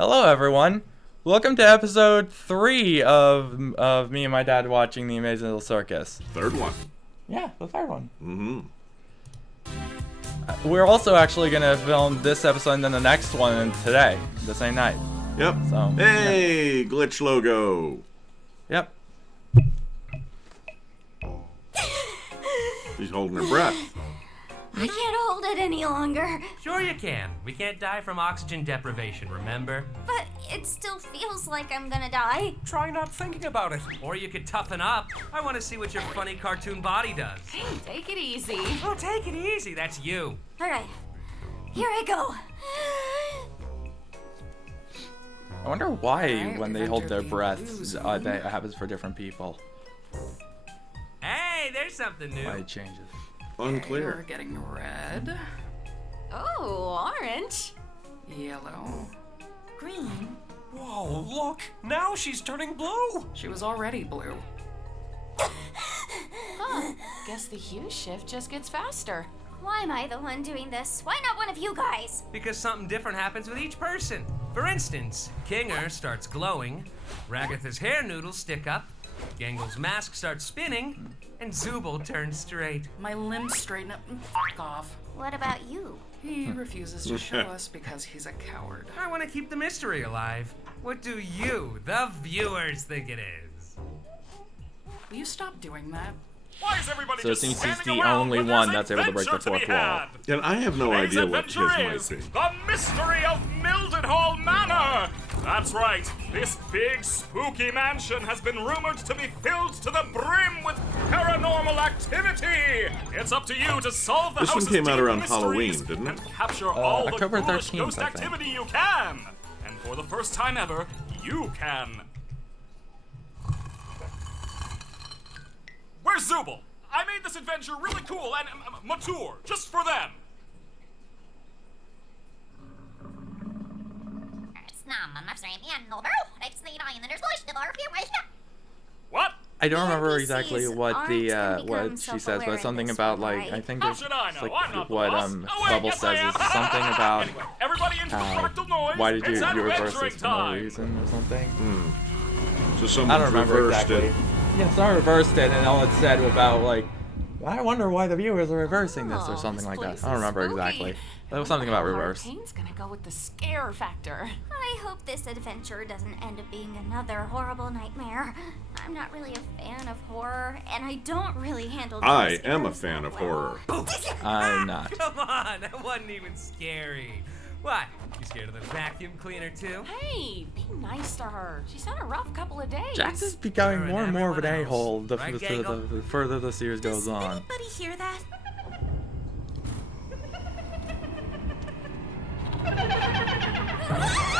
Hello, everyone. Welcome to episode 3 of me and my dad watching The Amazing Little Circus. Third one. Yeah, the third one. Mm-hmm. We're also actually going to film this episode and then the next one today, the same night. Yep. So, hey, glitch logo. Yep. She's holding her breath. I can't hold it any longer. Sure you can. We can't die from oxygen deprivation, remember? But it still feels like I'm gonna die. Try not thinking about it. Or you could toughen up. I want to see what your funny cartoon body does. Hey, take it easy. Oh, take it easy. That's you. All right, here I go. I wonder why Alright, when they we've hold their entered the breaths, blue zone. that happens for different people. Hey, there's something new. Why it changes. We're Unclear. getting red, Oh, orange. yellow. Green. Whoa, look. Now she's turning blue. She was already blue. Huh. Guess the hue shift just gets faster. Why am I the one doing this? Why not one of you guys? Because something different happens with each person. For instance, Kinger starts glowing, Ragatha's hair noodles stick up, Gangle's mask starts spinning, and Zooble turns straight. My limbs straighten up and fuck off. What about you? He refuses to show us because he's a coward. I want to keep the mystery alive. What do you, the viewers, think it is? Will you stop doing that? Why is everybody So it just seems he's standing the around only when one there's that's able to break the adventure fourth to be wall. had? And I have no Today's idea what his adventure might is be. the mystery of Mildenhall Manor. That's right. This big spooky mansion has been rumored to be filled to the brim with paranormal activity. It's up to you to solve the This one house's came out deep around mysteries Halloween, didn't it? and capture all the October coolest 13th, ghost I think. activity you can. And for the first time ever, you can. Where's Zooble? I made this adventure really cool and mature, just for them. What? I don't remember NPCs exactly what aren't the gonna become what she says, but self-aware it's something in this about one, like I right? think How it's should I know? like I'm not the what boss. Oh, wait, Bubble yes, says I is am. something about Anyway, everybody in for fractal noise. why did you It's reverse adventuring this for no time. reason or something? So I someone don't remember reversed exactly. it. Yeah, someone reversed it, and all it said about like, I wonder why the viewers are reversing this or Oh, something this like place that. I don't is remember spooky. exactly. That was something about reverse. Arcane's gonna go with the scare factor. I hope this adventure doesn't end up being another horrible nightmare. I'm not really a fan of horror, and I don't really handle I jump am a scares fan that of well. horror. I'm not. Come on, that wasn't even scary. What? You scared of the vacuum cleaner too? Hey, be nice to her. She's had a rough couple of days. Jax is becoming Her and more and more of an everyone a-hole the, else. Right, the Gangle? further the series goes on. Anybody hear that?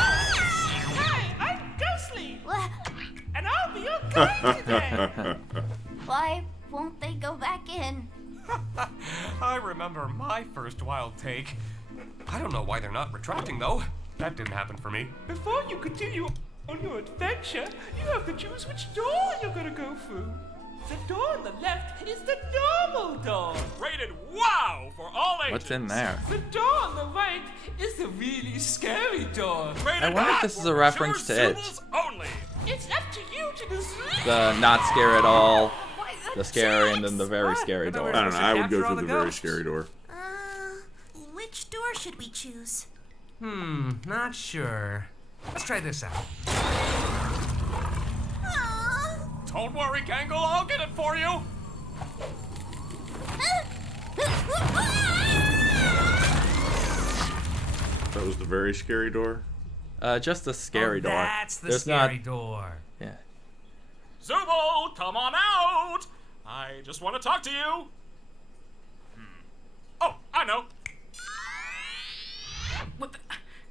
Hi, I'm Ghostly, and I'll be your guide today. Why won't they go back in? I remember my first wild take. I don't know why they're not retracting, though. That didn't happen for me. Before you continue on your adventure, you have to choose which door you're gonna go through. The door on the left is the normal door. Rated wow for all ages. What's in there? The door on the right is the really scary door. Rated I wonder if R this is for a reference mature to It. Zoobles Only. It's up to you to decide. The not scare at all, Why, the scary, and then the very What? scary I thought door. we I don't know. I would go Capture all through the the very ghosts. scary door. Which door should we choose? Not sure. Let's try this out. Don't worry, Gangle, I'll get it for you. That was the very scary door. Just the scary Oh, door. That's the There's scary not. door. Yeah. Zooble, come on out. I just want to talk to you. Oh, I know. What the,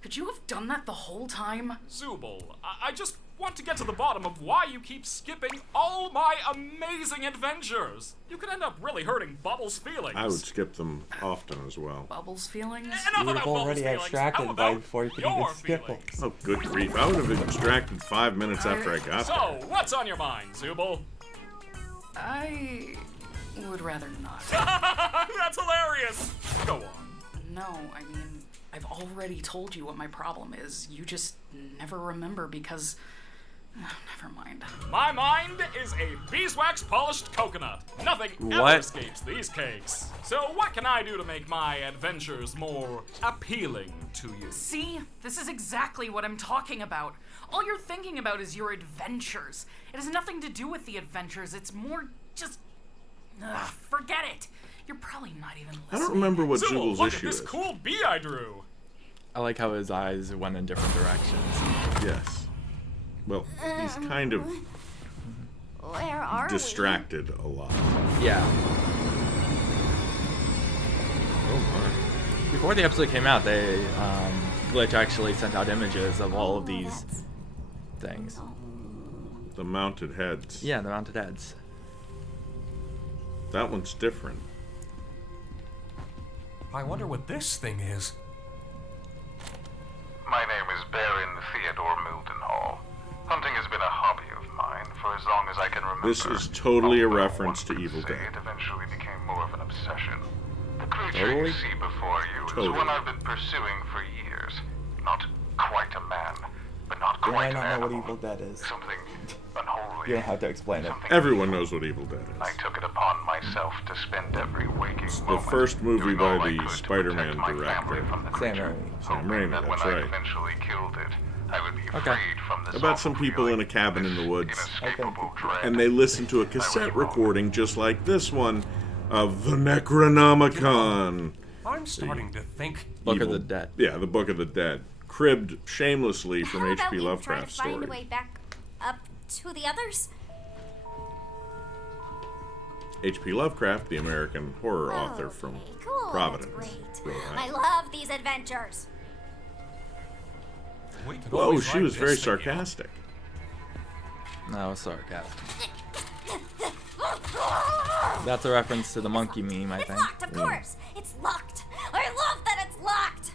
could you have done that the whole time? Zooble, I just want to get to the bottom of why you keep skipping all my amazing adventures. You could end up really hurting Bubbles' feelings. I would skip them often as well. Bubbles' feelings? Enough You would about have Bubbles' already feelings. extracted How by about before you could your even skip them. feelings? Oh, good grief. I would have extracted 5 minutes after I got So, there. what's on your mind, Zooble? I would rather not. That's hilarious. Go on. No, I mean, I've already told you what my problem is. You just never remember because... never mind. My mind is a beeswax polished coconut. Nothing ever What? escapes these cakes. So what can I do to make my adventures more appealing to you? See? This is exactly what I'm talking about. All you're thinking about is your adventures. It has nothing to do with the adventures. It's more just... forget it. You're probably not even listening. I don't remember what Zool, Zooble's look at issue this is. cool bee I drew. I like how his eyes went in different directions. Yes. Well, he's kind of Where are distracted a lot. Yeah. Oh my. Before the episode came out, they Glitch actually sent out images of all of these things. The mounted heads. Yeah, the mounted heads. That one's different. I wonder what this thing is. My name is Baron Theodore Mildenhall. Hunting has been a hobby of mine for as long as I can remember. This is totally a Although reference to one could Evil say Dead. It eventually became more of an obsession. The creature Totally? you see before you Totally. is one I've been pursuing for years. Not quite a man, but not You quite might an not know what animal. Evil Dead is. Something unholy. You don't have to explain it. Something Everyone evil. knows what Evil Dead I is. took it upon myself to spend every waking The moment first movie doing all by I the could to Spider-Man protect my director. family from the Sam creature, Raimi. Sam hoping Raimi, that when that's I right. eventually killed it, I would be Okay. freed from this About awful some people in a feeling, cabin in this the woods. inescapable dread. And they listen to a cassette recording just like this one of the Necronomicon. I'm starting to think. Book Evil- of the Dead. Yeah, the Book of the Dead. Cribbed shamelessly from How about H.P. we try to Lovecraft's find story. a way back up to the others? H.P. Lovecraft, the American horror author from Okay, cool. Providence. That's Rhode great. I Island. love these adventures. We could Whoa, always she write was very this thing, you know. sarcastic. No, sarcasm. That's a reference to the monkey meme, I It's think. locked, of course. It's locked. I love that it's locked.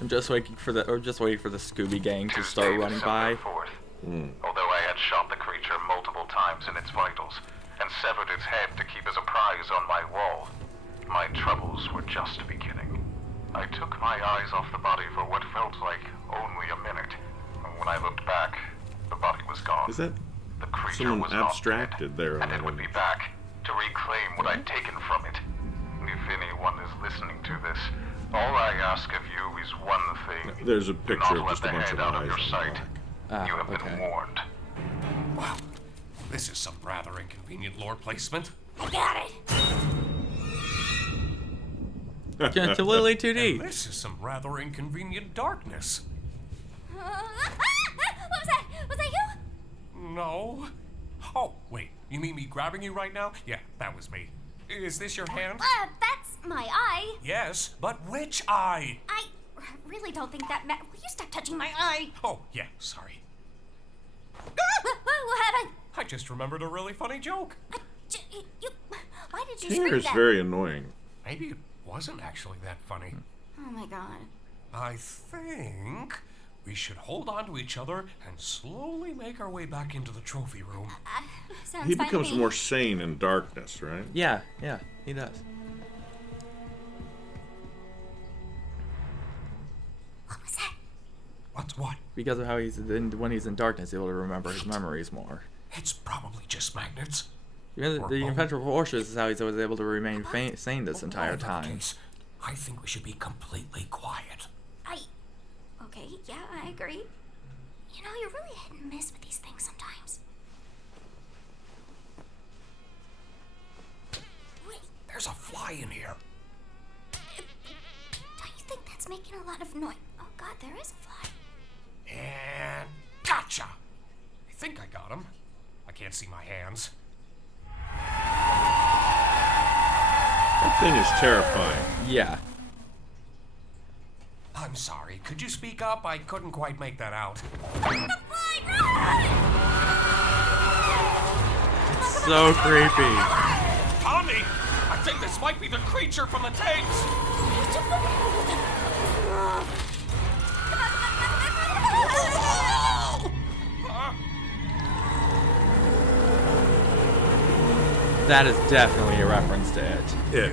I'm just waiting for the Scooby Gang to Tuesday, start running by. December 4th. Although I had shot the creature multiple times in its vitals and severed its head to keep as a prize on my wall, my troubles were just beginning. I took my eyes off the body for what felt like only a minute. And when I looked back, the body was gone. Is that The creature someone was not abstracted dead, there? and it would be back to reclaim what I'd taken from it. If anyone is listening to this, all I ask of you is one thing. There's a Do picture not of let just the a bunch head of out of eyes your on sight. black. Ah, You have okay. been warned. Wow, this is some rather inconvenient lore placement. I got it. To Lily And 2D. this is some rather inconvenient darkness. What was that? Was that you? No. Oh, wait. You mean me grabbing you right now? Yeah, that was me. Is this your hand? That's my eye. Yes, but which eye? I really don't think that Will you stop touching my eye? Oh, yeah, sorry. What happened? I just remembered a really funny joke. Why did you Kinger scream is that? very annoying. Maybe it wasn't actually that funny. Oh my god. I think we should hold on to each other and slowly make our way back into the trophy room. Sounds He fine to becomes me. more sane in darkness, right? Yeah, he does. What was that? What's what? Because of how when he's in darkness, he'll remember his memories more. It's probably just magnets. Even Or the both. Impenetrable Fortress is how he's always able to remain sane this entire Whatever the time. case, I think we should be completely quiet. Okay, yeah, I agree. You know, you're really hit and miss with these things sometimes. Wait, There's a fly in here. don't you think that's making a lot of noise? Oh god, there is a fly. And gotcha! I think I got him. I can't see my hands. That thing is terrifying. Yeah. I'm sorry. Could you speak up? I couldn't quite make that out. So creepy. Tommy! I think this might be the creature from the tapes! That is definitely a reference to it.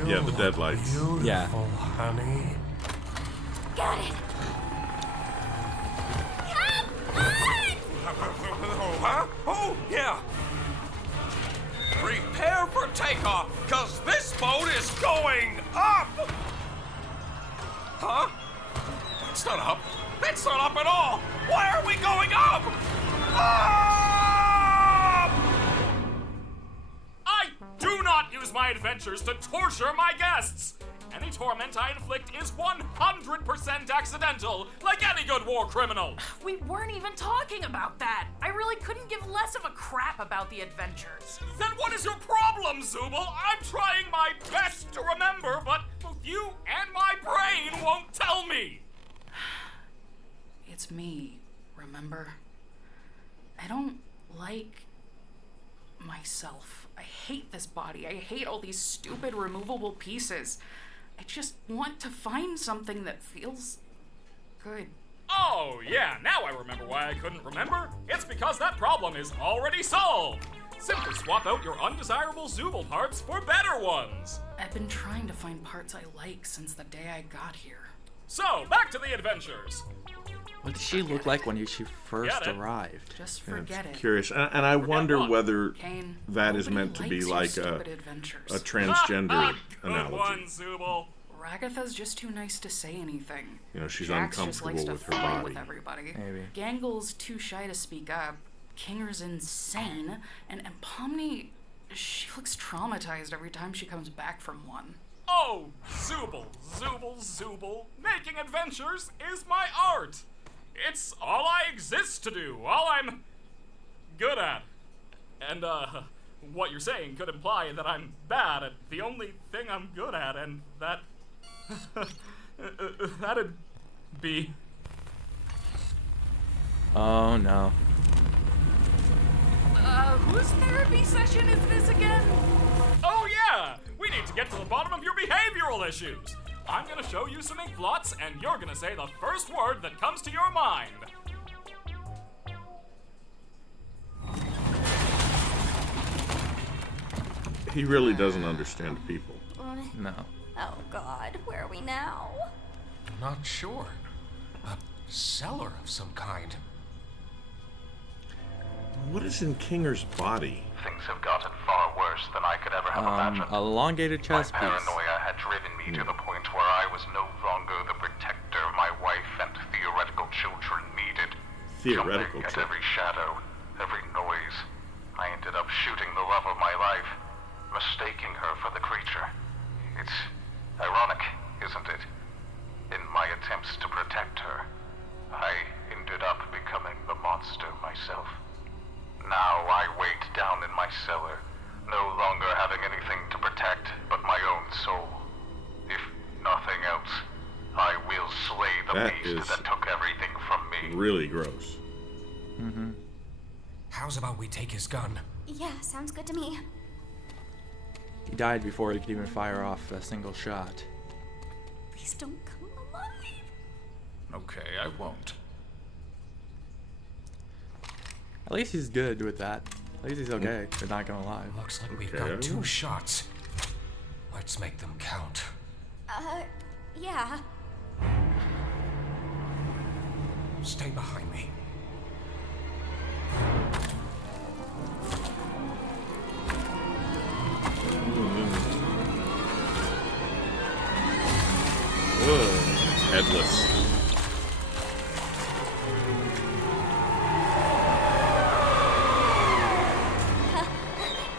Yeah, the deadlights. Yeah. Honey. Got it. Huh? Oh, yeah. Prepare for takeoff, cause this boat is going up! Huh? That's not up. That's not up at all! Why are we going up? Up! I do not use my adventures to torture my guests! Any torment I inflict is 100% accidental, like any good war criminal! We weren't even talking about that. I really couldn't give less of a crap about the adventures. Then what is your problem, Zubul? I'm trying my best to remember, but both you and my brain won't tell me! It's me, remember? I don't like myself. I hate this body. I hate all these stupid removable pieces. I just want to find something that feels good. Oh, yeah, now I remember why I couldn't remember. It's because that problem is already solved. Simply swap out your undesirable Zubul parts for better ones. I've been trying to find parts I like since the day I got here. So, back to the adventures. What did she look like when she first Get it? arrived? Just forget it. Curious, and I wonder what? whether Kane, that is nobody meant to be likes your like stupid adventures. a transgender Good analogy. one, Zubul. Ragatha's just too nice to say anything. You know, she's Jax just likes uncomfortable to with her fight body. with everybody. Maybe. Gangle's too shy to speak up. Kinger's insane. And Pomni, she looks traumatized every time she comes back from one. Oh, Zubul, Zubul, Zubul. Making adventures is my art. It's all I exist to do, all I'm good at. And, what you're saying could imply that I'm bad at the only thing I'm good at, and that... that'd be... Oh no. Whose therapy session is this again? Oh yeah! We need to get to the bottom of your behavioral issues. I'm gonna show you some ink blots, and you're gonna say the first word that comes to your mind. He really doesn't understand people. No. Oh God, where are we now? Not sure. A cellar of some kind. What is in Kinger's body? Things have gotten far worse than I could ever have imagined. Elongated My chest piece. paranoia had driven me to the point where I was no longer the protector my wife and theoretical children needed. Theoretical Jumping at children. every shadow, every noise, I ended up shooting the love of my life, mistaking her for the creature. It's ironic, isn't it? In my attempts to protect her, I ended up becoming the monster myself. Now I wait down in my cellar, no longer having anything to protect but my own soul. If nothing else, I will slay the That beast is that took everything from me. Really gross. Mm-hmm. How's about we take his gun? Yeah, sounds good to me. He died before he could even fire off a single shot. Please don't come alive. Okay, I won't. At least he's good with that. At least he's okay. They're not gonna lie. Looks like we've Okay. got 2 shots. Let's make them count. Yeah. Stay behind me. Ugh, it's headless.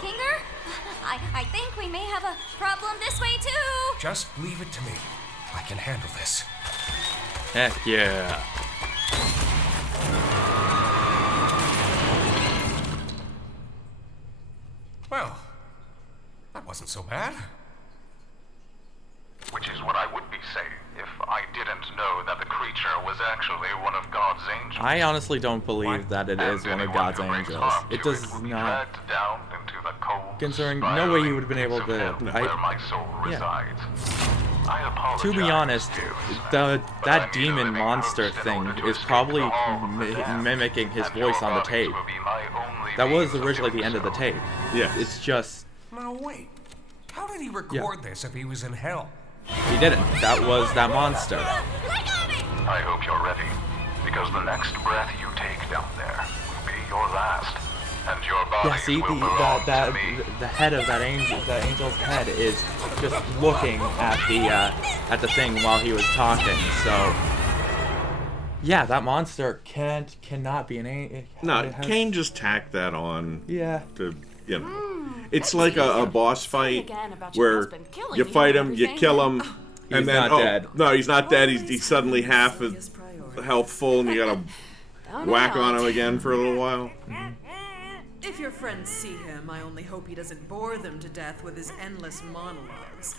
Kinger? I think we may have a problem this way too. Just leave it to me. I can handle this. Heck yeah. Well, that wasn't so bad. Which is what I would be saying if I didn't know that the creature was actually one of God's angels. I honestly don't believe What? that it is And one of anyone God's who brings angels. harm It to does will be not. dragged down into the cold, Considering no way he would have been able spiraling to. pits of hell where my soul resides. I apologize To be honest, to you, that but I need a demon living monster host in thing order to is escape probably the hall of the damned. mimicking his And your voice on the bodies tape. will be my only That was means of originally the doing end of the so. tape. Yes. It's just Now wait. How did he record this if he was in hell? He didn't. That was that monster. I hope you're ready, because the next breath you take down there will be your last, and your body Yeah, see, will belong to me. the head of that angel's head is just looking at the thing while he was talking. So, yeah, that monster cannot be an angel. No, Kane just tacked that on. Yeah. To, you know. It's like a boss fight again about your where husband killing you you fight and him, you everything. kill him, He's and then not dead. no, he's not dead. He's suddenly half his health full, and you gotta whack on him again for a little while. If your friends see him, I only hope he doesn't bore them to death with his endless monologues.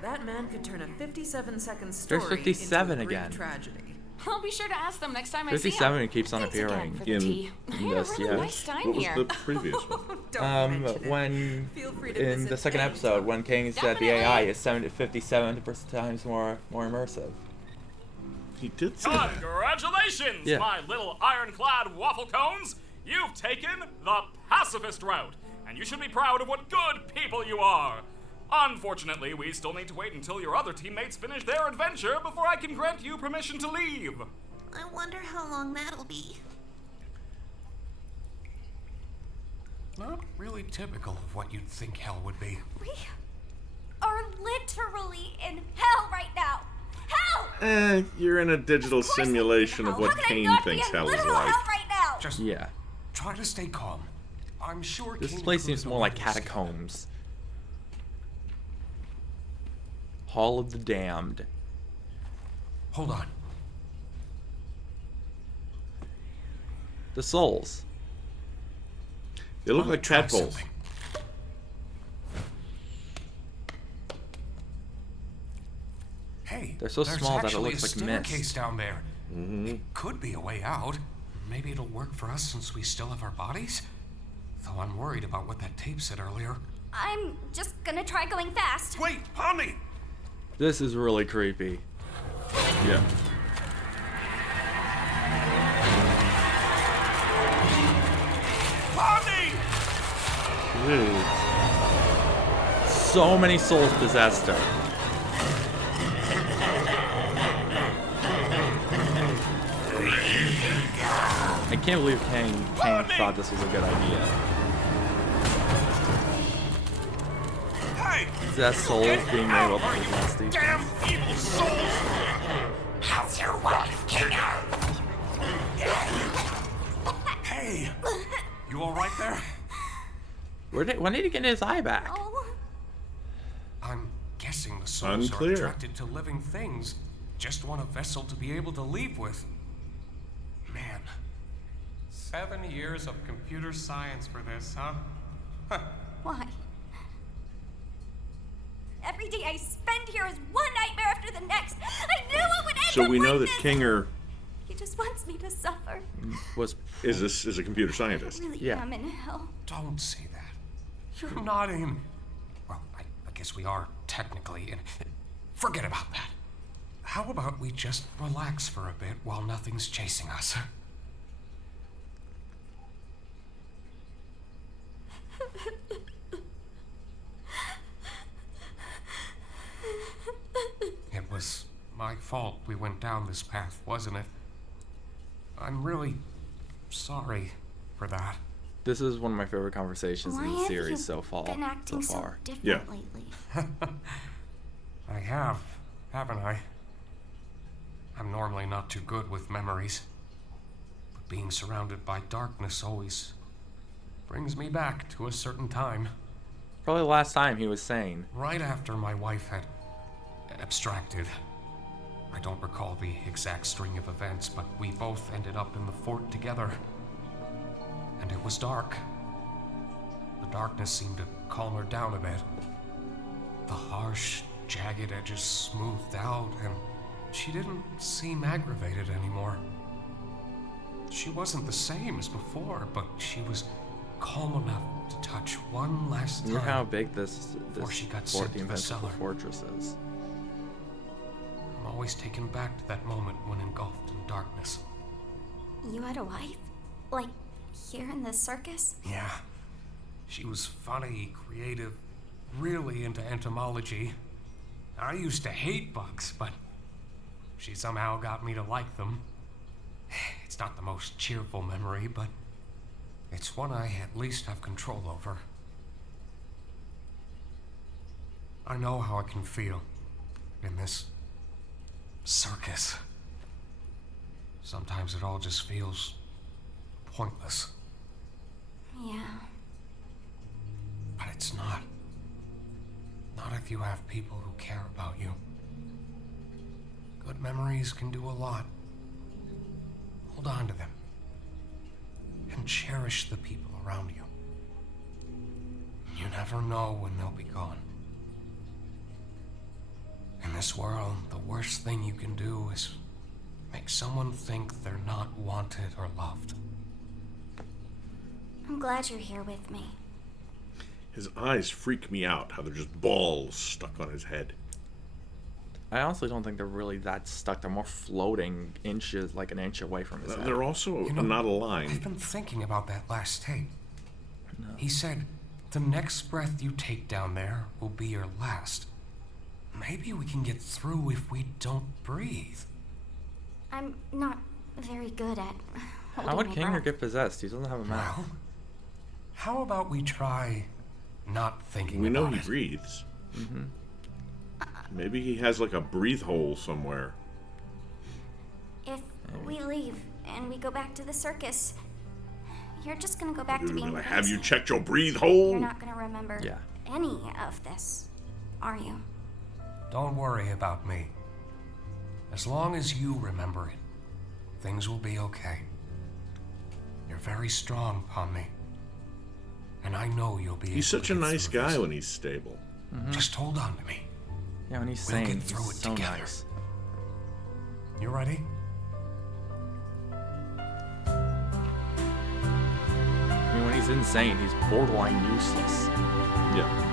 That man could turn a 57-second story There's 57 into a Greek again. tragedy. I'll be sure to ask them next time I see 57 them. keeps on Thanks again appearing for the in tea. I had a this, really yes. nice time What was here. the previous one? Don't mention it. When Feel free to in visit the second any episode, time. when Kane said the AI is 57 times more immersive. He did say that. Congratulations, Yeah. my little ironclad waffle cones! You've taken the pacifist route, and you should be proud of what good people you are. Unfortunately, we still need to wait until your other teammates finish their adventure before I can grant you permission to leave. I wonder how long that'll be. Not really typical of what you'd think hell would be. We are literally in hell right now. Hell! You're in a digital simulation of what Kane thinks hell is literal like. hell right now. Just Yeah. try to stay calm. I'm sure This Kane place approves seems of more like what you're saying. catacombs. Hall of the Damned. Hold on. The souls. They look I'm like gonna try tadpoles. something. Hey, They're so there's small that it actually looks a like mist. staircase down there. It could be a way out. Maybe it'll work for us since we still have our bodies. Though I'm worried about what that tape said earlier. I'm just gonna try going fast. Wait, Pomni! This is really creepy. Yeah. Pomni! Ew. So many souls possessed her. I can't believe Kane thought this was a good idea. Hey! Possessed souls being able to possess these. Damn evil souls! How's your wife, Kinger? Hey! You alright there? When did he get his eye back? Oh, I'm guessing the souls Unclear. are attracted to living things. Just want a vessel to be able to leave with. Man. 7 years of computer science for this, huh? why? Every day I spend here is one nightmare after the next. I knew it would end So up we know like that this. Kinger He just wants me to suffer. Was is a computer scientist. I really Yeah. am in hell. Don't say that. You're not in. Well, I guess we are technically in. Forget about that. How about we just relax for a bit while nothing's chasing us? It was my fault we went down this path, wasn't it? I'm really sorry for that. this is one of my favorite conversations Why in the have series you so far. been acting so far. different Yeah. lately? I have, haven't I? I'm normally not too good with memories. But being surrounded by darkness always brings me back to a certain time. Probably the last time he was sane. Right after my wife had abstracted. I don't recall the exact string of events, but we both ended up in the fort together. And it was dark. The darkness seemed to calm her down a bit. The harsh, jagged edges smoothed out, and she didn't seem aggravated anymore. She wasn't the same as before, but she was calm enough to touch one last time. Look how big this Before she got fort, sent the to the Invincible cellar. Fortress is. I'm always taken back to that moment when engulfed in darkness. You had a wife? Like, here in the circus? Yeah. She was funny, creative, really into entomology. I used to hate bugs, but she somehow got me to like them. It's not the most cheerful memory, but it's one I at least have control over. I know how it can feel in this circus. Sometimes it all just feels pointless. Yeah. But it's not. Not if you have people who care about you. Good memories can do a lot. Hold on to them. And cherish the people around you. You never know when they'll be gone. In this world, the worst thing you can do is make someone think they're not wanted or loved. I'm glad you're here with me. His eyes freak me out, how they're just balls stuck on his head. I honestly don't think they're really that stuck. They're more floating inches, like an inch away from his head. They're also You know, not aligned. I've been thinking about that last tape. He said, the next breath you take down there will be your last. Maybe we can get through if we don't breathe. I'm not very good at holding How would my Kinger breath. get possessed? He doesn't have a mouth. Well, how about we try not thinking We know about he it? breathes. Maybe he has like a breathe hole somewhere. If we leave and we go back to the circus, you're just gonna go back to being Have you crazy. checked your breathe hole? You're not gonna remember Yeah. any of this, are you? Don't worry about me. As long as you remember it, things will be okay. You're very strong, Pomni. And I know you'll be able He's such to a get nice through guy this. when he's stable. Just hold on to me. Yeah, when he's We'll sane, get he's through it so together. nice. You ready? I mean, when he's insane, he's borderline useless. Yeah.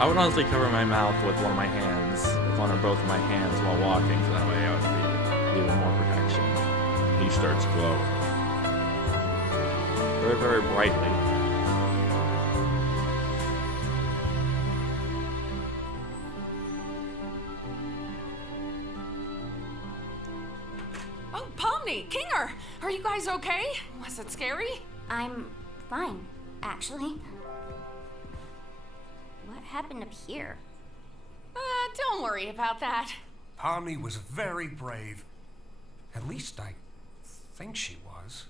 I would honestly cover my mouth with one of my hands, with one or both of my hands while walking, so that way I would be even more protection. He starts glowing. Very, very brightly. Oh, Pomni, Kinger, are you guys okay? Was it scary? I'm fine, actually. What happened up here? Don't worry about that. Pomni was very brave. At least I think she was.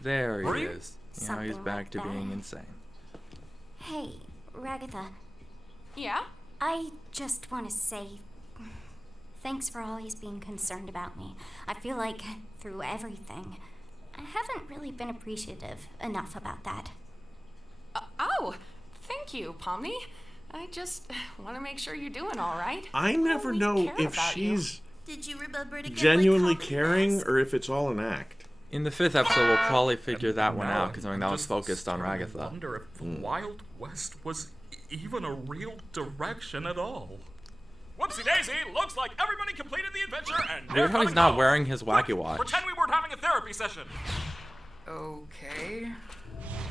There Are he you? is. You know, Something he's back like to that. being insane. Hey, Ragatha, Yeah? I just want to say thanks for always being concerned about me. I feel like through everything, I haven't really been appreciative enough about that. Oh, thank you, Pomni. I just want to make sure you're doing all right. I never We know care if about you. she's Did you remember to get genuinely caring or if it's all an act. In the 5th episode, we'll probably figure that one Now out, because I mean, I'm that was just focused on starting to Ragatha. wonder if the Wild West was even a real direction at all. Whoopsie daisy! Looks like everybody completed the adventure and they're Weird how he's coming not home. wearing his Quick, wacky watch. Pretend we weren't having a therapy session. Okay.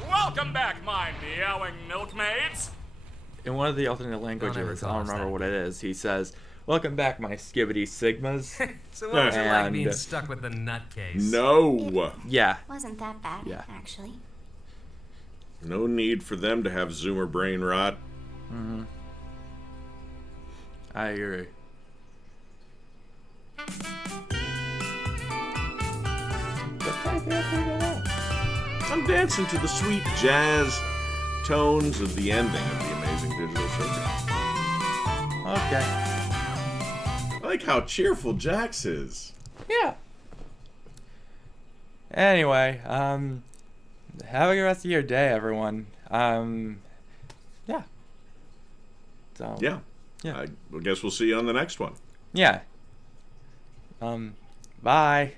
Welcome back, my meowing milkmaids. In one of the alternate languages, I don't exhaust remember that. what it is, he says, "Welcome back, my skibbity sigmas." So what was it like being And- stuck with the nutcase? No. Yeah. Wasn't that bad, Yeah. actually. No need for them to have Zoomer brain rot. I agree. I'm dancing to the sweet jazz tones of the ending of the Amazing Digital Circus. Okay. I like how cheerful Jax is. Yeah. Anyway, have a good rest of your day, everyone. Yeah. So. Yeah. Yeah. I guess we'll see you on the next one. Yeah. Bye.